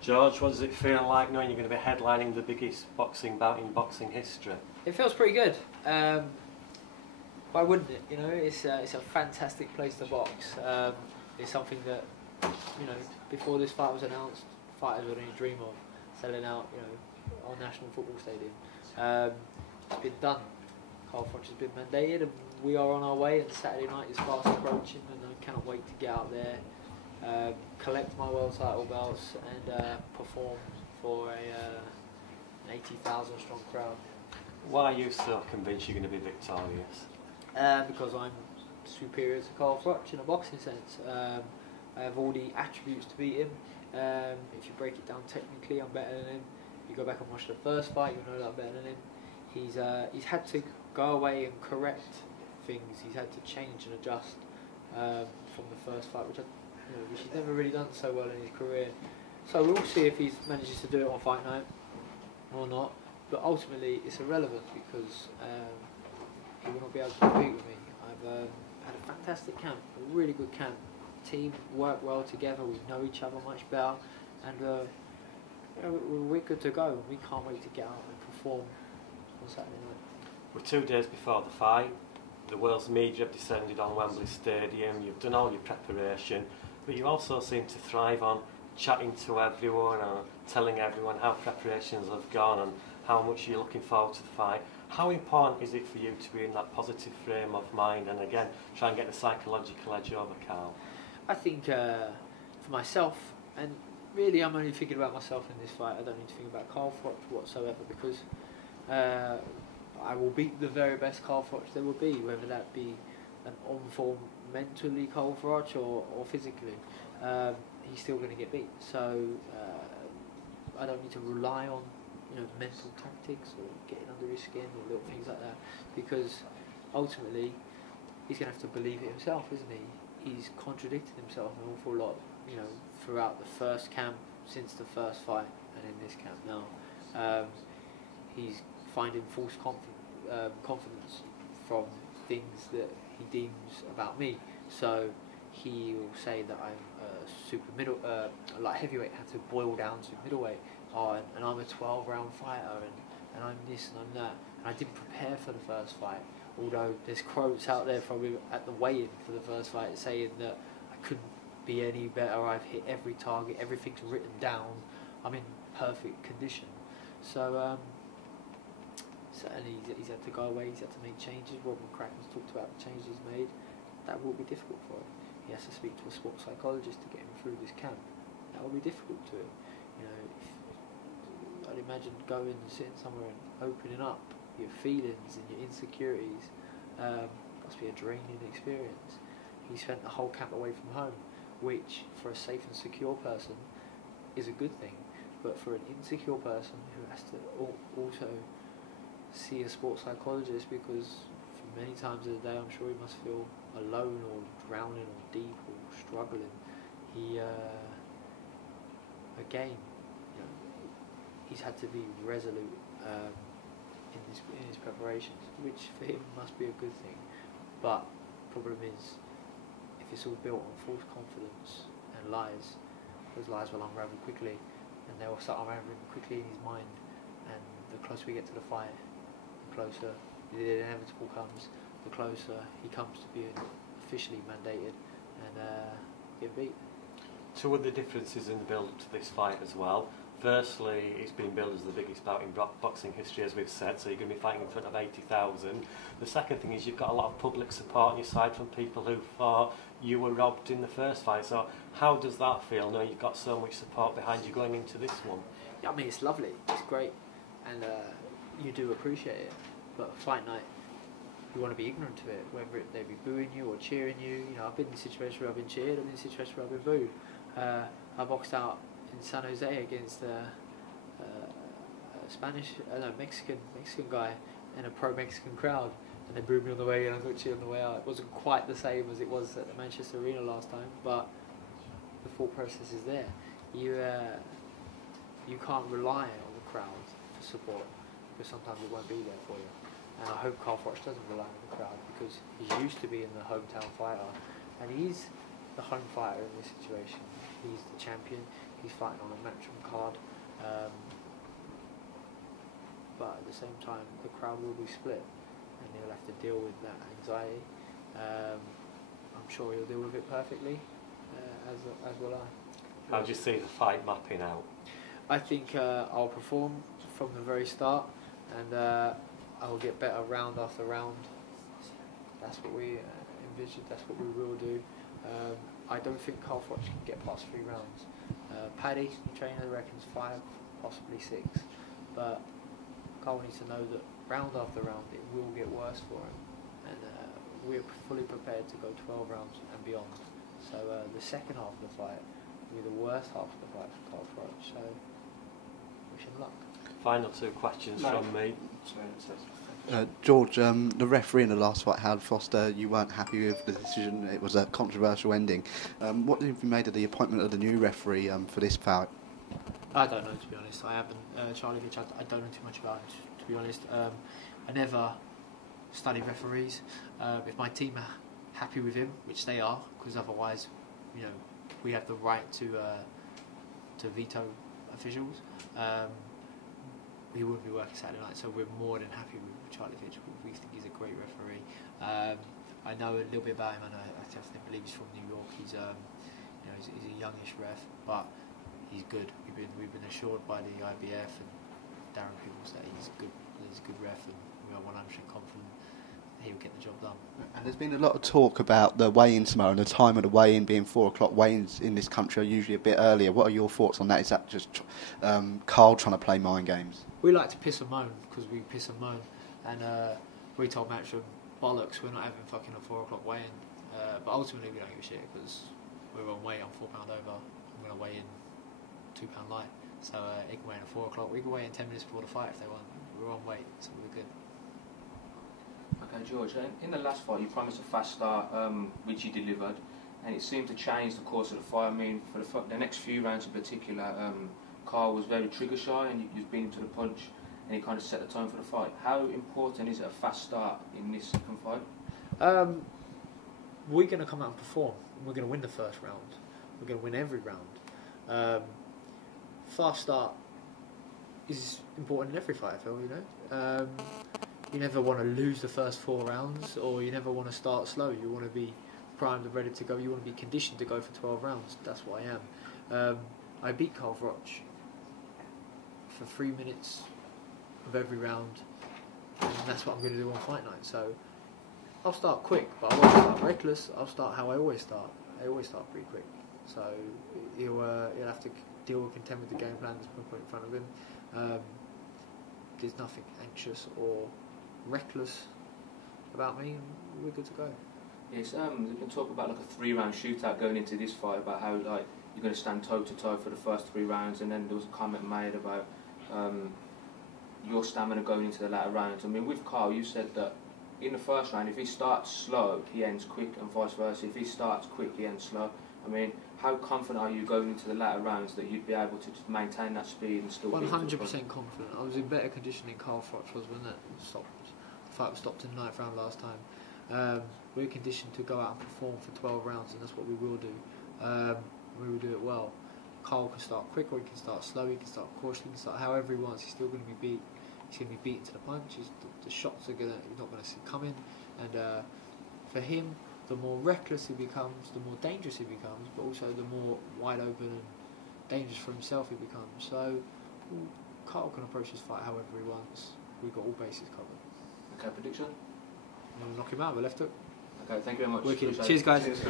George, what does it feel like knowing you're going to be headlining the biggest boxing bout in boxing history? It feels pretty good. Why wouldn't it? You know, it's a fantastic place to box. It's something that, you know, before this fight was announced, fighters would only dream of selling out, you know, our national football stadium. It's been done. Carl Froch has been mandated, and we are on our way. And Saturday night is fast approaching, and I cannot wait to get out there, collect my world title belts, and perform for an 80,000 strong crowd. Why are you so convinced you're going to be victorious? Because I'm superior to Carl Froch in a boxing sense. I have all the attributes to beat him. If you break it down technically, I'm better than him. If you go back and watch the first fight, you'll know that I'm better than him. He's had to go away and correct things. He's had to change and adjust from the first fight, which he's never really done so well in his career. So we'll see if he manages to do it on fight night or not. But ultimately, it's irrelevant because he will not be able to compete with me. I've had a fantastic camp, a really good camp. Team work well together. We know each other much better, and we're good to go. We can't wait to get out and perform on Saturday night. We're 2 days before the fight. The world's media have descended on Wembley Stadium. You've done all your preparation, but you also seem to thrive on chatting to everyone and telling everyone how preparations have gone and how much you're looking forward to the fight. How important is it for you to be in that positive frame of mind and again try and get the psychological edge over Carl? I think for myself, and really I'm only thinking about myself in this fight. I don't need to think about Carl Froch whatsoever, because I will beat the very best Carl Froch there will be, whether that be an on-form mentally Carl Froch or physically. He's still going to get beat. So I don't need to rely on mental tactics or getting under his skin or little things like that, because ultimately he's going to have to believe it himself, isn't he? He's contradicted himself an awful lot, throughout the first camp, since the first fight, and in this camp now. He's finding false confidence from things that he deems about me. So he will say that I'm super like heavyweight, have to boil down to middleweight, and I'm a 12-round fighter, and I'm this and I'm that. And I didn't prepare for the first fight, although there's quotes out there from him at the weigh-in for the first fight saying that I couldn't be any better, I've hit every target, everything's written down, I'm in perfect condition. So certainly he's had to go away, he's had to make changes. Robin Crackman's talked about the changes he's made. That will be difficult for him. He has to speak to a sports psychologist to get him through this camp. That will be difficult to him. I'd imagine going and sitting somewhere and opening up your feelings and your insecurities must be a draining experience. He spent the whole camp away from home, which for a safe and secure person is a good thing, but for an insecure person who has to also see a sports psychologist, because for many times of the day I'm sure he must feel alone or drowning or deep or struggling. He again, he's had to be resolute in his preparations, which for him must be a good thing. But the problem is, if it's all built on false confidence and lies, those lies will unravel quickly, and they will start unraveling quickly in his mind. And the closer we get to the fight, the closer the inevitable comes, the closer he comes to being officially mandated and get beat. Two of the differences in the build to this fight as well. Firstly, it's been billed as the biggest bout in boxing history, as we've said, so you're going to be fighting in front of 80,000. The second thing is you've got a lot of public support on your side from people who thought you were robbed in the first fight. So how does that feel? Now you've got so much support behind you going into this one. Yeah, I mean, it's lovely, it's great, and you do appreciate it. But fight night, you want to be ignorant to it, whether they be booing you or cheering you. I've been in situations where I've been cheered, I've been in situations where I've been booed. I boxed out in San Jose against a Mexican guy in a pro-Mexican crowd, and they booed me on the way in, I got cheered on the way out. It wasn't quite the same as it was at the Manchester Arena last time, but the thought process is there. You can't rely on the crowd for support, because sometimes it won't be there for you. And I hope Carl Froch doesn't rely on the crowd, because he's used to being the hometown fighter, and he's the home fighter in this situation. He's the champion. he's fighting on a matchroom card. But at the same time, the crowd will be split, and he'll have to deal with that anxiety. I'm sure he'll deal with it perfectly, as will I. How do you see the fight mapping out? I think I'll perform from the very start, and I'll get better round after round. That's what we envisioned, that's what we will do. I don't think Carl Froch can get past 3 rounds. Paddy, the trainer, reckons 5, possibly 6. But Carl needs to know that round after round it will get worse for him. And we're fully prepared to go 12 rounds and beyond. So the second half of the fight will be the worst half of the fight for Carl Froch. So wish him luck. Final 2 questions from me. George, the referee in the last fight, Howard Foster, you weren't happy with the decision. It was a controversial ending. What have you made of the appointment of the new referee for this fight? I don't know, to be honest. I haven't, Charlie Fitch, I don't know too much about him, to be honest. I never studied referees. If my team are happy with him, which they are, because otherwise, you know, we have the right to veto officials. He wouldn't be working Saturday night, so we're more than happy with Charlie Fitch. We think he's a great referee. I know a little bit about him. I believe he's from New York. He's he's a youngish ref, but he's good. We've been assured by the IBF and Darren Peoples that he's a good ref, and we are 100% confident he'll get the job done. And there's been a lot of talk about the weigh-in tomorrow and the time of the weigh-in being 4 o'clock. Weigh-ins in this country are usually a bit earlier. What are your thoughts on that? Is that just Carl trying to play mind games? We like to piss and moan because we piss and moan, and we told Matchroom bollocks, we're not having fucking a 4 o'clock weigh-in. But ultimately we don't give a shit because we're on weight, I'm £4 over. I'm going to weigh in £2 light. So he can weigh in at 4 o'clock. We can weigh in 10 minutes before the fight if they want. We're on weight, so we're good. Okay, George, in the last fight you promised a fast start, which you delivered, and it seemed to change the course of the fight. I mean, for the next few rounds in particular, Carl was very trigger shy, and you beat him to the punch, and he kind of set the tone for the fight. How important is it a fast start in this second fight? We're going to come out and perform. We're going to win the first round. We're going to win every round. Fast start is important in every fight, I feel, you know. You never want to lose the first 4 rounds, or you never want to start slow. You want to be primed and ready to go. You want to be conditioned to go for 12 rounds. That's what I am. I beat Carl Froch for 3 minutes of every round, and that's what I'm going to do on fight night. So I'll start quick, but I won't start reckless. I'll start how I always start. I always start pretty quick. So you'll have to deal with contend with the game plan that's been put in front of him. There's nothing anxious or reckless about me. We're good to go. Yes, there's been talk about like a 3-round shootout going into this fight, about how like you're going to stand toe to toe for the first 3 rounds, and then there was a comment made about your stamina going into the latter rounds. I mean, with Carl, you said that in the first round, if he starts slow, he ends quick, and vice versa. If he starts quick, he ends slow. I mean, how confident are you going into the latter rounds that you'd be able to just maintain that speed and still? 100% confident. I was in better condition than Carl Froch was when that stopped. The fight was stopped in the 9th round last time. We're conditioned to go out and perform for 12 rounds, and that's what we will do. We will do it well. Carl can start quick, or he can start slow. He can start cautious. He can start however he wants. He's still going to be beat. He's going to be beaten to the punch. The shots are you're not going to see coming. And for him, the more reckless he becomes, the more dangerous he becomes, but also the more wide open and dangerous for himself he becomes. So Carl can approach this fight however he wants. We've got all bases covered. Okay, prediction? We'll knock him out with a left hook. Okay, thank you very much. Wicked. Cheers, guys. Cheers.